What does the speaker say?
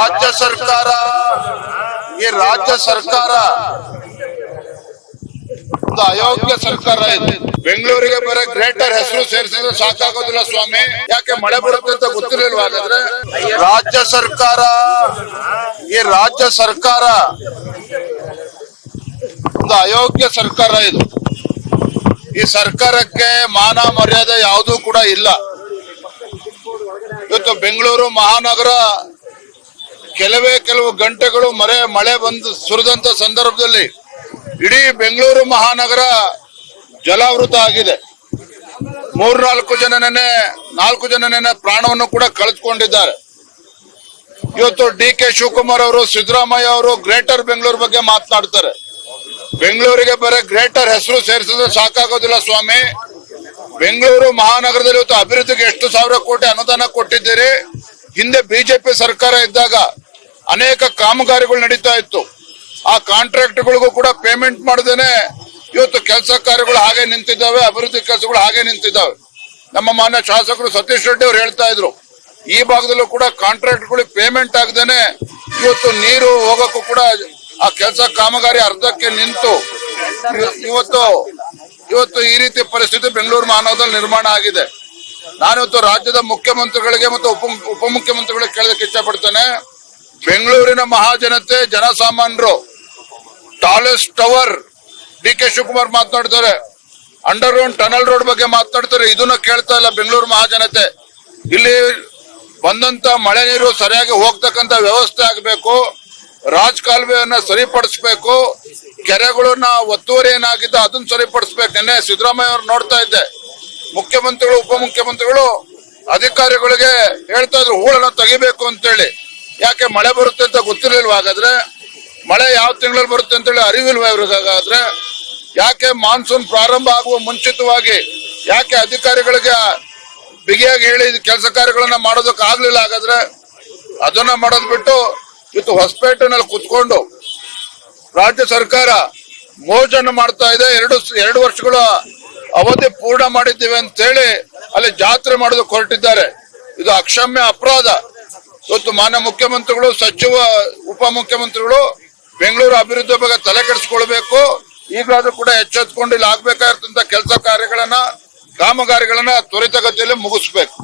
ರಾಜ್ಯ ಸರ್ಕಾರ ಒಂದು ಅಯೋಗ್ಯ ಸರ್ಕಾರ ಇದೆ. ಬೆಂಗಳೂರಿಗೆ ಬರೀ ಗ್ರೇಟರ್ ಹೆಸರು ಸೇರಿಸಿದ್ರೆ ಸಾಕಾಗೋದಿಲ್ಲ ಸ್ವಾಮಿ. ಯಾಕೆ ಮಳೆ ಬರುತ್ತೆ ಅಂತ ಗೊತ್ತಿರಲಿಲ್ವಾ? ಹಾಗಾದ್ರೆ ರಾಜ್ಯ ಸರ್ಕಾರ ಒಂದು ಅಯೋಗ್ಯ ಸರ್ಕಾರ ಇದು. ಈ ಸರ್ಕಾರಕ್ಕೆ ಮಾನ ಮರ್ಯಾದೆ ಯಾವುದೂ ಕೂಡ ಇಲ್ಲ. ಇವತ್ತು ಬೆಂಗಳೂರು ಮಹಾನಗರ ಕೆಲವು ಗಂಟೆಗಳು ಮಳೆ ಬಂದು ಸುರಿದಂತ ಸಂದರ್ಭದಲ್ಲಿ ಇಡೀ ಬೆಂಗಳೂರು ಮಹಾನಗರ ಜಲಾವೃತ ಆಗಿದೆ. 4 ಜನ ಪ್ರಾಣವನ್ನು ಕೂಡ ಕಳೆದುಕೊಂಡಿದ್ದಾರೆ. ಇವತ್ತು ಡಿ.ಕೆ. ಶಿವಕುಮಾರ್ ಅವರು, ಸಿದ್ದರಾಮಯ್ಯ ಅವರು ಗ್ರೇಟರ್ ಬೆಂಗಳೂರು ಬಗ್ಗೆ ಮಾತನಾಡ್ತಾರೆ. ಬೆಂಗಳೂರಿಗೆ ಬರೀ ಗ್ರೇಟರ್ ಹೆಸರು ಸೇರಿಸಿದ್ರೆ ಸಾಕಾಗೋದಿಲ್ಲ ಸ್ವಾಮಿ. ಬೆಂಗಳೂರು ಮಹಾನಗರದಲ್ಲಿ ಇವತ್ತು ಅಭಿವೃದ್ಧಿಗೆ ಎಷ್ಟು ಸಾವಿರ ಕೋಟಿ ಅನುದಾನ ಕೊಟ್ಟಿದ್ದೀರಿ. ಹಿಂದೆ ಬಿಜೆಪಿ ಸರ್ಕಾರ ಇದ್ದಾಗ ಅನೇಕ ಕಾಮಗಾರಿಗಳು ನಡೀತಾ ಇತ್ತು. ಆ ಕಾಂಟ್ರಾಕ್ಟ್ಗಳಿಗೂ ಕೂಡ ಪೇಮೆಂಟ್ ಮಾಡದೇನೆ ಇವತ್ತು ಕೆಲಸ ಕಾರ್ಯಗಳು ಹಾಗೆ ನಿಂತಿದ್ದಾವೆ, ಅಭಿವೃದ್ಧಿ ಕೆಲಸಗಳು ಹಾಗೆ ನಿಂತಿದ್ದಾವೆ. ನಮ್ಮ ಮಾನ್ಯ ಶಾಸಕರು ಸತೀಶ್ ರೆಡ್ಡಿ ಅವರು ಹೇಳ್ತಾ ಇದ್ರು, ಈ ಭಾಗದಲ್ಲೂ ಕೂಡ ಕಾಂಟ್ರಾಕ್ಟ್ಗಳಿಗೆ ಪೇಮೆಂಟ್ ಆಗದೇನೆ ಇವತ್ತು ನೀರು ಹೋಗಕ್ಕೂ ಕೂಡ ಆ ಕೆಲಸ ಕಾಮಗಾರಿ ಅರ್ಧಕ್ಕೆ ನಿಂತು ಇವತ್ತು ಈ ರೀತಿ ಪರಿಸ್ಥಿತಿ ಬೆಂಗಳೂರು ಮಹಾನಗರದಲ್ಲಿ ನಿರ್ಮಾಣ ಆಗಿದೆ. ನಾನಿವತ್ತು ರಾಜ್ಯದ ಮುಖ್ಯಮಂತ್ರಿಗಳಿಗೆ ಮತ್ತು ಉಪಮುಖ್ಯಮಂತ್ರಿಗಳಿಗೆ ಕೇಳೋದಕ್ಕೆ ಇಷ್ಟಪಡ್ತೇನೆ. ಬೆಂಗಳೂರಿನ ಮಹಾಜನತೆ, ಜನಸಾಮಾನ್ಯರು ಟಾಲೆಸ್ಟ್ ಟವರ್ ಡಿ.ಕೆ. ಶಿವಕುಮಾರ್ ಮಾತನಾಡ್ತಾರೆ, ಅಂಡರ್ ಗ್ರೌಂಡ್ ಟನಲ್ ರೋಡ್ ಬಗ್ಗೆ ಮಾತನಾಡ್ತಾರೆ. ಇದನ್ನ ಕೇಳ್ತಾ ಇಲ್ಲ ಬೆಂಗಳೂರು ಮಹಾಜನತೆ. ಇಲ್ಲಿ ಬಂದಂತ ಮಳೆ ನೀರು ಸರಿಯಾಗಿ ಹೋಗ್ತಕ್ಕಂತ ವ್ಯವಸ್ಥೆ ಆಗಬೇಕು, ರಾಜಕಾಲುವೆಯನ್ನ ಸರಿಪಡಿಸಬೇಕು, ಕೆರೆಗಳನ್ನ ಒತ್ತುವರಿ ಏನಾಗಿದ್ದ ಅದನ್ನ ಸರಿಪಡಿಸಬೇಕು. ನಿನ್ನೆ ಸಿದ್ದರಾಮಯ್ಯ ಅವರು ನೋಡ್ತಾ ಇದ್ದೆ, ಮುಖ್ಯಮಂತ್ರಿಗಳು ಉಪಮುಖ್ಯಮಂತ್ರಿಗಳು ಅಧಿಕಾರಿಗಳಿಗೆ ಹೇಳ್ತಾ ಇದ್ರು ಹೂಳನ್ನ ತೆಗಿಬೇಕು ಅಂತೇಳಿ. ಯಾಕೆ ಮಳೆ ಬರುತ್ತೆ ಅಂತ ಗೊತ್ತಿರ್ಲಿಲ್ವಾ? ಹಾಗಾದ್ರೆ ಮಳೆ ಯಾವ ತಿಂಗಳಲ್ಲಿ ಬರುತ್ತೆ ಅಂತೇಳಿ ಅರಿವಿಲ್ವಾ ಇವ್ರಿಗೆ? ಹಾಗಾದ್ರೆ ಯಾಕೆ ಮಾನ್ಸೂನ್ ಪ್ರಾರಂಭ ಆಗುವ ಮುಂಚಿತವಾಗಿ ಯಾಕೆ ಅಧಿಕಾರಿಗಳಿಗೆ ಬಿಗಿಯಾಗಿ ಹೇಳಿ ಕೆಲಸ ಕಾರ್ಯಗಳನ್ನ ಮಾಡೋದಕ್ಕೆ ಆಗ್ಲಿಲ್ಲ? ಹಾಗಾದ್ರೆ ಅದನ್ನ ಮಾಡೋದ್ ಬಿಟ್ಟು ಇವತ್ತು ಹೊಸಪೇಟೆನಲ್ಲಿ ಕುತ್ಕೊಂಡು ರಾಜ್ಯ ಸರ್ಕಾರ ಮೋಜನ್ನು ಮಾಡ್ತಾ ಇದೆ. ಎರಡು ವರ್ಷಗಳ ಅವಧಿ ಪೂರ್ಣ ಮಾಡಿದ್ದೇವೆ ಅಂತ ಹೇಳಿ ಅಲ್ಲಿ ಜಾತ್ರೆ ಮಾಡೋದಕ್ಕೆ ಹೊರಟಿದ್ದಾರೆ. ಇದು ಅಕ್ಷಮ್ಯ ಅಪರಾಧ. ಇವತ್ತು ಮಾನ್ಯ ಮುಖ್ಯಮಂತ್ರಿಗಳು, ಸಚಿವ ಉಪಮುಖ್ಯಮಂತ್ರಿಗಳು ಬೆಂಗಳೂರು ಅಭಿವೃದ್ಧಿ ಬಗ್ಗೆ ತಲೆ ಕೆಡಿಸ್ಕೊಳ್ಬೇಕು. ಈಗಾದ್ರೂ ಕೂಡ ಎಚ್ಚೆತ್ಕೊಂಡು ಇಲ್ಲಿ ಆಗ್ಬೇಕಾಗಿರ್ತಂತ ಕೆಲಸ ಕಾರ್ಯಗಳನ್ನ, ಕಾಮಗಾರಿಗಳನ್ನ ತ್ವರಿತಗತಿಯಲ್ಲಿ ಮುಗಿಸ್ಬೇಕು.